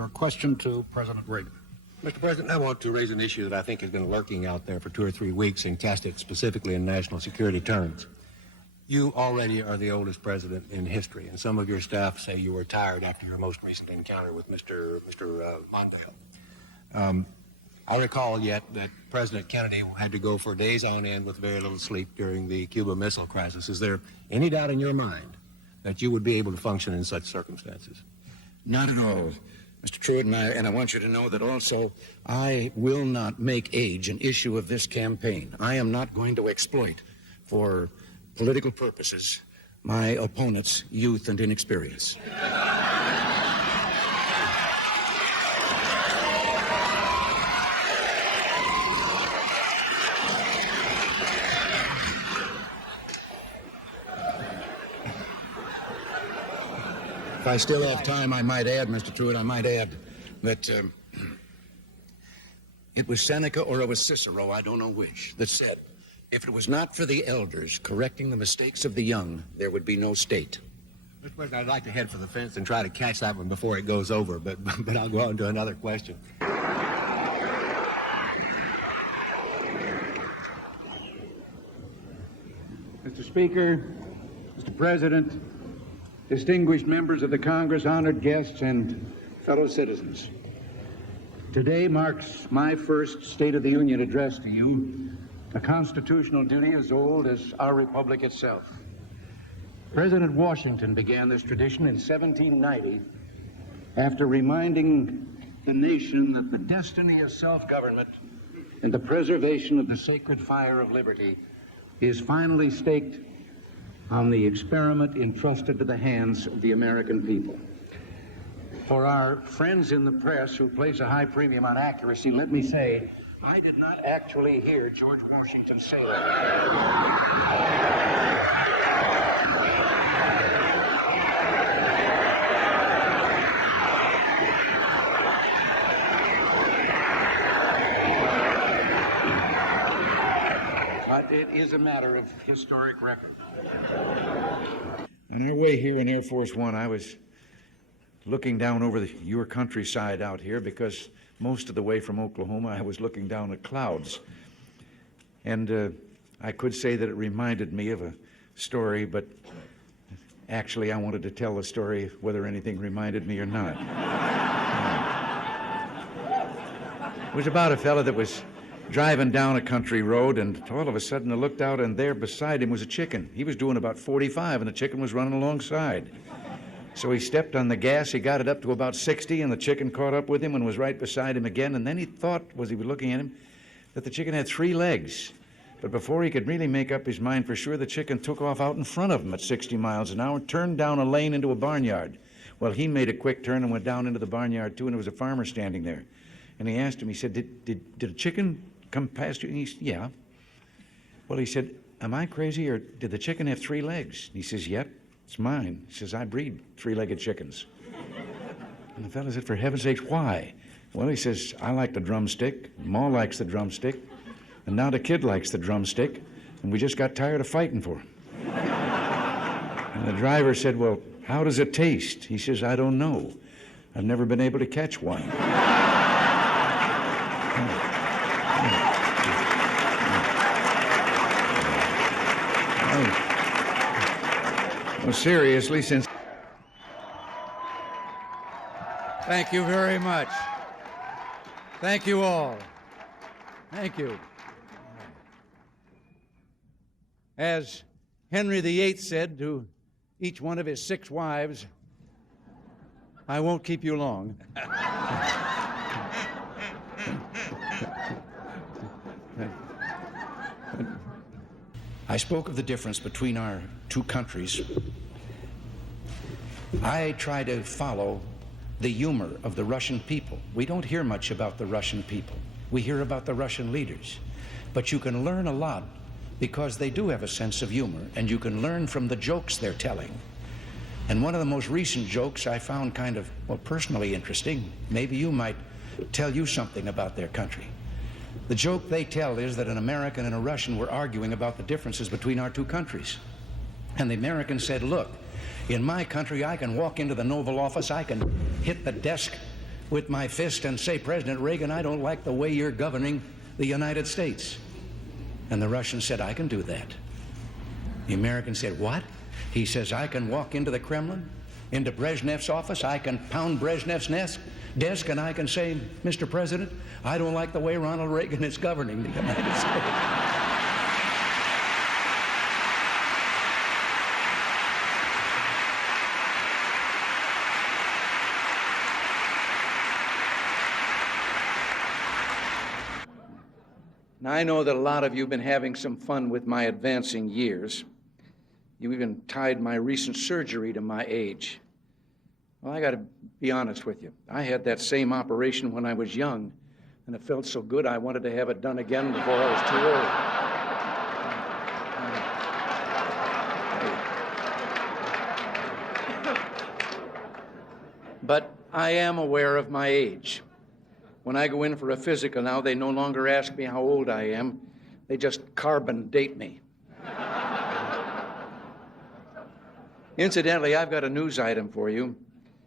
Our question to President Reagan. Mr. President, I want to raise an issue that I think has been lurking out there for 2 or 3 weeks and cast it specifically in national security terms. You already are the oldest president in history, and some of your staff say you were tired after your most recent encounter with Mr. Mondale. I recall yet that President Kennedy had to go for days on end with very little sleep during the Cuba Missile Crisis. Is there any doubt in your mind that you would be able to function in such circumstances? Not at all, Mr. Truitt, and I want you to know that also I will not make age an issue of this campaign. I am not going to exploit for political purposes my opponent's youth and inexperience. If I still have time, I might add, Mr. Truitt, that it was Seneca or it was Cicero, I don't know which, that said, if it was not for the elders correcting the mistakes of the young, there would be no state. Mr. President, I'd like to head for the fence and try to catch that one before it goes over, but I'll go on to another question. Mr. Speaker, Mr. President, distinguished members of the Congress, honored guests, and fellow citizens. Today marks my first State of the Union address to you, a constitutional duty as old as our republic itself. President Washington began this tradition in 1790 after reminding the nation that the destiny of self-government and the preservation of the sacred fire of liberty is finally staked on the experiment entrusted to the hands of the American people. For our friends in the press who place a high premium on accuracy, let me say, I did not actually hear George Washington say but it is a matter of historic record. On our way here in Air Force One, I was looking down over your countryside out here because most of the way from Oklahoma, I was looking down at clouds. And I could say that it reminded me of a story, but actually I wanted to tell the story whether anything reminded me or not. It was about a fellow that was driving down a country road, and all of a sudden I looked out, and there beside him was a chicken. He was doing about 45, and the chicken was running alongside. So he stepped on the gas, he got it up to about 60, and the chicken caught up with him and was right beside him again. And then he thought, as he was looking at him, that the chicken had 3 legs. But before he could really make up his mind for sure, the chicken took off out in front of him at 60 miles an hour, turned down a lane into a barnyard. Well, he made a quick turn and went down into the barnyard too, and there was a farmer standing there. And he asked him, he said, did a chicken come past you? And he said, yeah. Well, he said, am I crazy, or did the chicken have 3 legs? And he says, yep, it's mine. He says, I breed 3-legged chickens. And the fellow said, for heaven's sakes, why? Well, he says, I like the drumstick, Ma likes the drumstick, and now the kid likes the drumstick, and we just got tired of fighting for him. And the driver said, well, how does it taste? He says, I don't know. I've never been able to catch one. Well, seriously, since... Thank you very much. Thank you all. Thank you. As Henry VIII said to each one of his 6 wives, I won't keep you long. I spoke of the difference between our 2 countries. I try to follow the humor of the Russian people. We don't hear much about the Russian people. We hear about the Russian leaders. But you can learn a lot because they do have a sense of humor, and you can learn from the jokes they're telling. And one of the most recent jokes I found kind of, well, personally interesting. Maybe you might tell you something about their country. The joke they tell is that an American and a Russian were arguing about the differences between our 2 countries. And the American said, look, in my country, I can walk into the Oval Office, I can hit the desk with my fist and say, President Reagan, I don't like the way you're governing the United States. And the Russian said, I can do that. The American said, what? He says, I can walk into the Kremlin, into Brezhnev's office, I can pound Brezhnev's desk, and I can say, Mr. President, I don't like the way Ronald Reagan is governing the United States. Now, I know that a lot of you have been having some fun with my advancing years. You even tied my recent surgery to my age. Well, I got to be honest with you. I had that same operation when I was young, and it felt so good I wanted to have it done again before I was too old. But I am aware of my age. When I go in for a physical now, they no longer ask me how old I am. They just carbon date me. Incidentally, I've got a news item for you.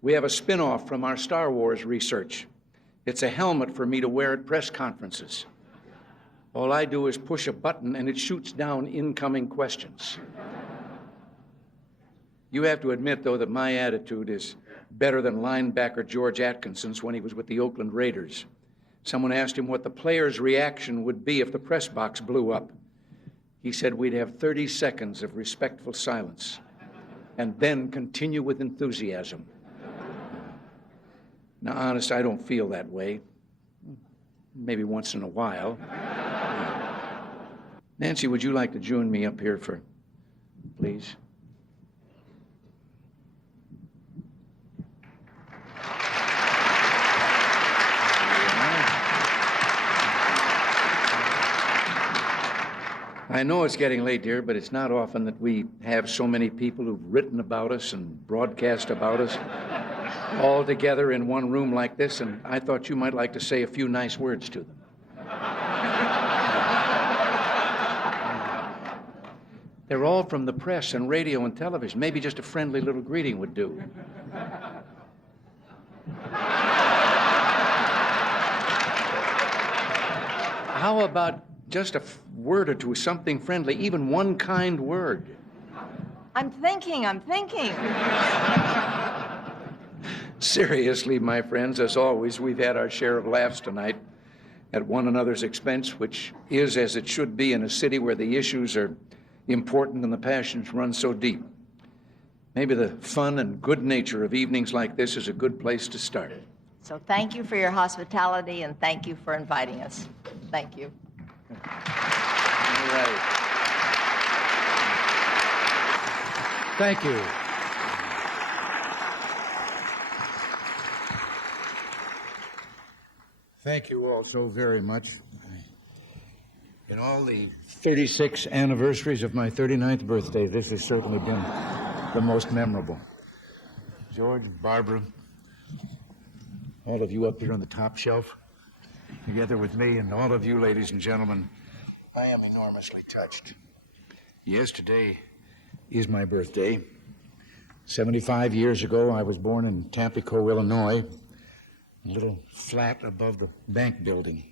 We have a spin-off from our Star Wars research. It's a helmet for me to wear at press conferences. All I do is push a button and it shoots down incoming questions. You have to admit, though, that my attitude is better than linebacker George Atkinson's when he was with the Oakland Raiders. Someone asked him what the player's reaction would be if the press box blew up. He said we'd have 30 seconds of respectful silence and then continue with enthusiasm. Now, honest, I don't feel that way. Maybe once in a while. Nancy, would you like to join me up here please? I know it's getting late, dear, but it's not often that we have so many people who've written about us and broadcast about us all together in one room like this, and I thought you might like to say a few nice words to them. They're all from the press and radio and television. Maybe just a friendly little greeting would do. How about just a word or two, something friendly, even one kind word? I'm thinking. Seriously, my friends, as always, we've had our share of laughs tonight at one another's expense, which is as it should be in a city where the issues are important and the passions run so deep. Maybe the fun and good nature of evenings like this is a good place to start. So thank you for your hospitality and thank you for inviting us. Thank you. All right. Thank you. Thank you all so very much. In all the 36 anniversaries of my 39th birthday, this has certainly been the most memorable. George, Barbara, all of you up here on the top shelf, together with me, and all of you, ladies and gentlemen, I am enormously touched. Yes, today is my birthday. 75 years ago, I was born in Tampico, Illinois, a little flat above the bank building.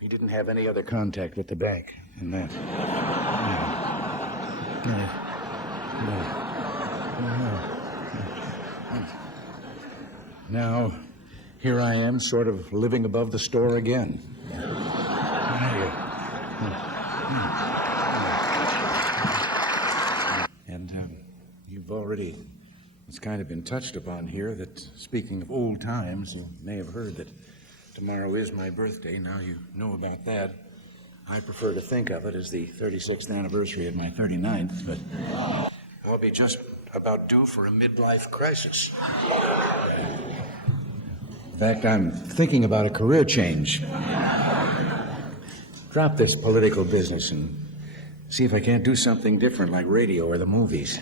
He didn't have any other contact with the bank in that. Now, here I am, sort of living above the store again. And you've already, it's kind of been touched upon here that, speaking of old times, you may have heard that tomorrow is my birthday. Now you know about that. I prefer to think of it as the 36th anniversary of my 39th, but I'll be just about due for a midlife crisis. In fact, I'm thinking about a career change. Drop this political business and see if I can't do something different like radio or the movies.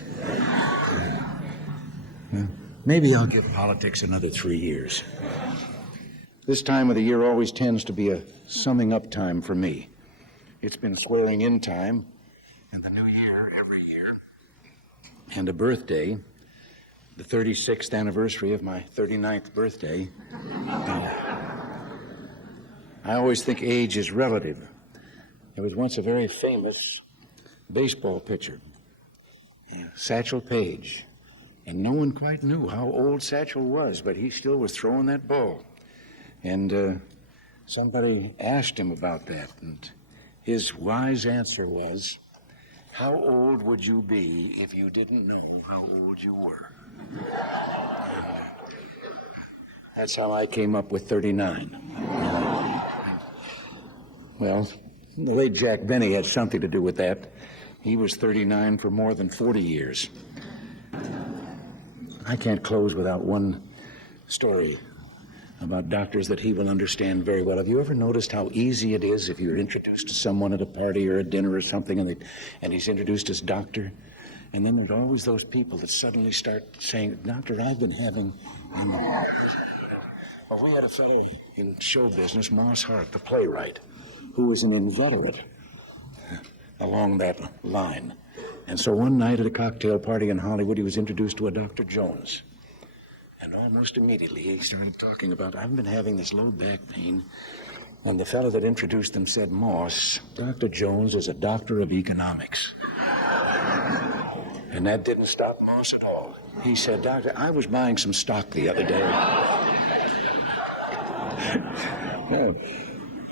Maybe I'll give politics another 3 years. This time of the year always tends to be a summing up time for me. It's been swearing in time, and the new year every year, and a birthday. the 36th anniversary of my 39th birthday. I always think age is relative. There was once a very famous baseball pitcher, Satchel Paige, and no one quite knew how old Satchel was, but he still was throwing that ball. And somebody asked him about that, and his wise answer was, "How old would you be if you didn't know how old you were?" That's how I came up with 39. Well, the late Jack Benny had something to do with that. He was 39 for more than 40 years. I can't close without one story about doctors that he will understand very well. Have you ever noticed how easy it is if you're introduced to someone at a party or a dinner or something and he's introduced as doctor? And then there's always those people that suddenly start saying, "Doctor, I've been having..." Well, we had a fellow in show business, Moss Hart, the playwright, who was an inveterate along that line. And so one night at a cocktail party in Hollywood, he was introduced to a Dr. Jones. And almost immediately he started talking about, "I've been having this low back pain." And the fellow that introduced them said, "Moss, Dr. Jones is a doctor of economics." And that didn't stop Moss at all. He said, "Doctor, I was buying some stock the other day." Yeah.